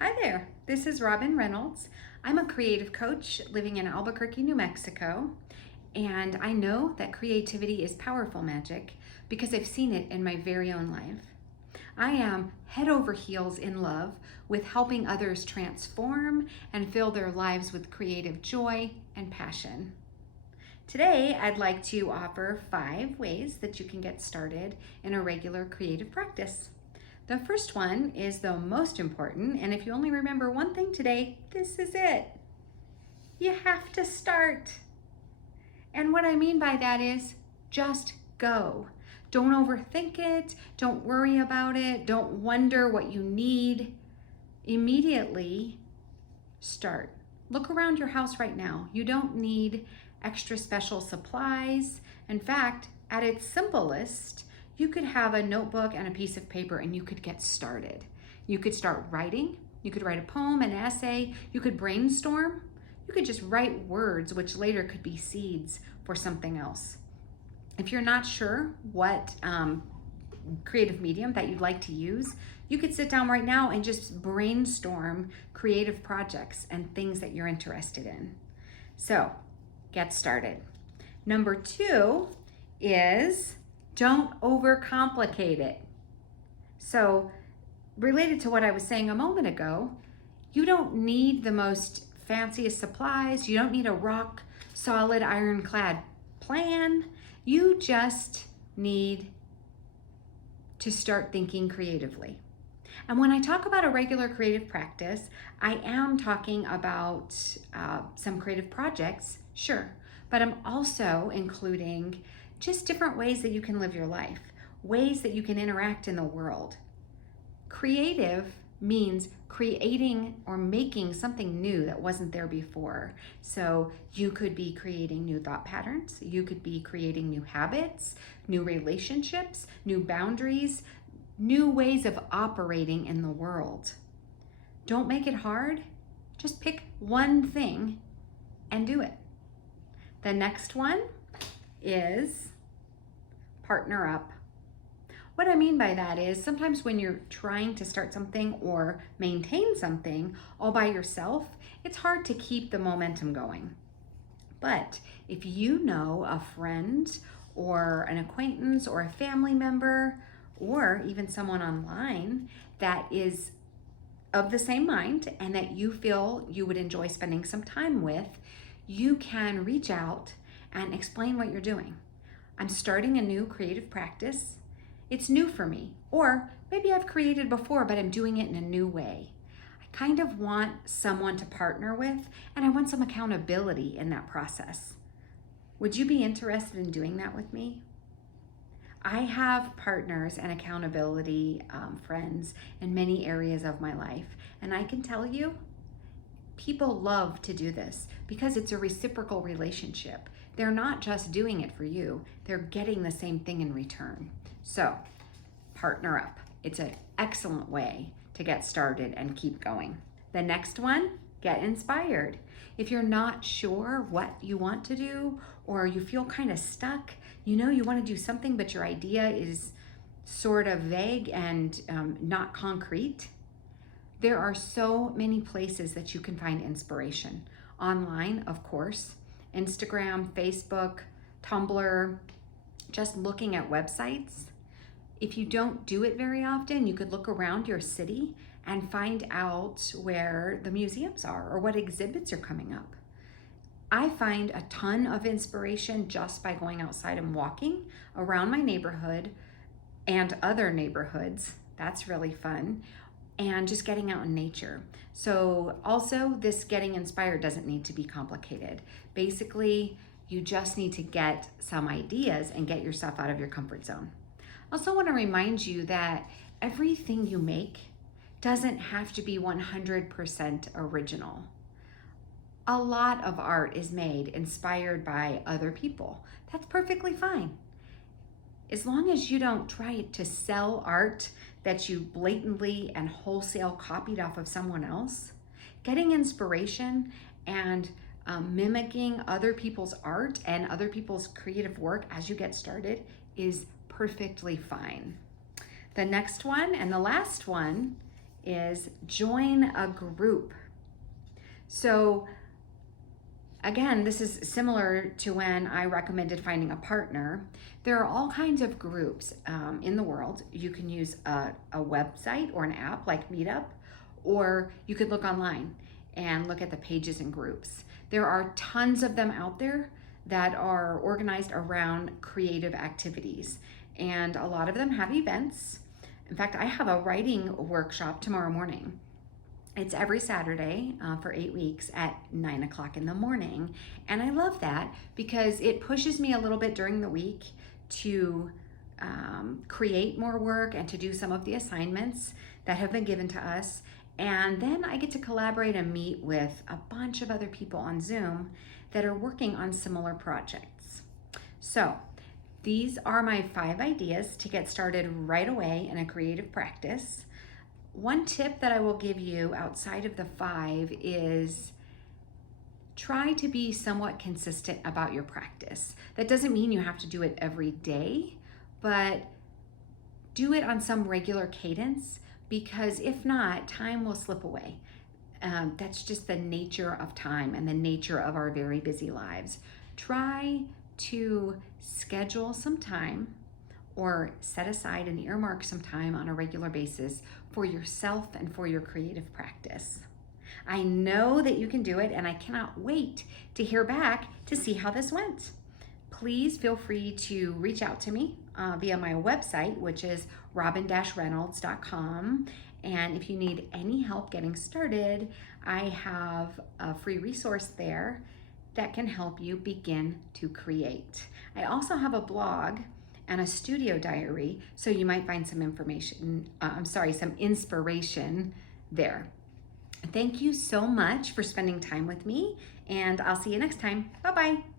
Hi there, this is Robin Reynolds. I'm a creative coach living in Albuquerque, New Mexico, and I know that creativity is powerful magic because I've seen it in my very own life. I am head over heels in love with helping others transform and fill their lives with creative joy and passion. Today, I'd like to offer 5 ways that you can get started in a regular creative practice. The first one is the most important, and if you only remember one thing today, this is it. You have to start. And what I mean by that is just go. Don't overthink it. Don't worry about it. Don't wonder what you need. Immediately start. Look around your house right now. You don't need extra special supplies. In fact, at its simplest, you could have a notebook and a piece of paper and you could get started. You could start writing. You could write a poem, an essay. You could brainstorm. You could just write words, which later could be seeds for something else. If you're not sure what creative medium that you'd like to use, you could sit down right now and just brainstorm creative projects and things that you're interested in. So get started. Number 2 is don't overcomplicate it. So related to what I was saying a moment ago, you don't need the most fanciest supplies. You don't need a rock solid ironclad plan. You just need to start thinking creatively. And when I talk about a regular creative practice, I am talking about some creative projects, sure, but I'm also including just different ways that you can live your life, ways that you can interact in the world. Creative means creating or making something new that wasn't there before. So you could be creating new thought patterns, you could be creating new habits, new relationships, new boundaries, new ways of operating in the world. Don't make it hard. Just pick one thing and do it. The next one is partner up. What I mean by that is sometimes when you're trying to start something or maintain something all by yourself, it's hard to keep the momentum going. But if you know a friend or an acquaintance or a family member or even someone online that is of the same mind and that you feel you would enjoy spending some time with, you can reach out and explain what you're doing. I'm starting a new creative practice. It's new for me. Or maybe I've created before, but I'm doing it in a new way. I kind of want someone to partner with, and I want some accountability in that process. Would you be interested in doing that with me? I have partners and accountability friends in many areas of my life, and I can tell you, people love to do this because it's a reciprocal relationship. They're not just doing it for you, they're getting the same thing in return. So, partner up. It's an excellent way to get started and keep going. The next one, get inspired. If you're not sure what you want to do or you feel kind of stuck, you know you want to do something but your idea is sort of vague and not concrete, there are so many places that you can find inspiration. Online, of course, Instagram, Facebook, Tumblr, just looking at websites. If you don't do it very often, you could look around your city and find out where the museums are or what exhibits are coming up. I find a ton of inspiration just by going outside and walking around my neighborhood and other neighborhoods. That's really fun. And just getting out in nature. So also this getting inspired doesn't need to be complicated. Basically, you just need to get some ideas and get yourself out of your comfort zone. I also want to remind you that everything you make doesn't have to be 100% original. A lot of art is made inspired by other people. That's perfectly fine. As long as you don't try to sell art that you blatantly and wholesale copied off of someone else, getting inspiration and mimicking other people's art and other people's creative work as you get started is perfectly fine. The next one and the last one is join a group. So again, this is similar to when I recommended finding a partner. There are all kinds of groups in the world. You can use a website or an app like Meetup, or you could look online and look at the pages and groups. There are tons of them out there that are organized around creative activities, and a lot of them have events. In fact, I have a writing workshop tomorrow morning. It's every Saturday for 8 weeks at 9 o'clock in the morning. And I love that because it pushes me a little bit during the week to create more work and to do some of the assignments that have been given to us. And then I get to collaborate and meet with a bunch of other people on Zoom that are working on similar projects. So these are my 5 ideas to get started right away in a creative practice. One tip that I will give you outside of the 5 is try to be somewhat consistent about your practice. That doesn't mean you have to do it every day, but do it on some regular cadence, because if not, time will slip away. That's just the nature of time and the nature of our very busy lives. Try to schedule some time or set aside and earmark some time on a regular basis for yourself and for your creative practice. I know that you can do it, and I cannot wait to hear back to see how this went. Please feel free to reach out to me via my website, which is robin-reynolds.com. And if you need any help getting started, I have a free resource there that can help you begin to create. I also have a blog and a studio diary, so you might find some some inspiration there. Thank you so much for spending time with me, and I'll see you next time. Bye-bye.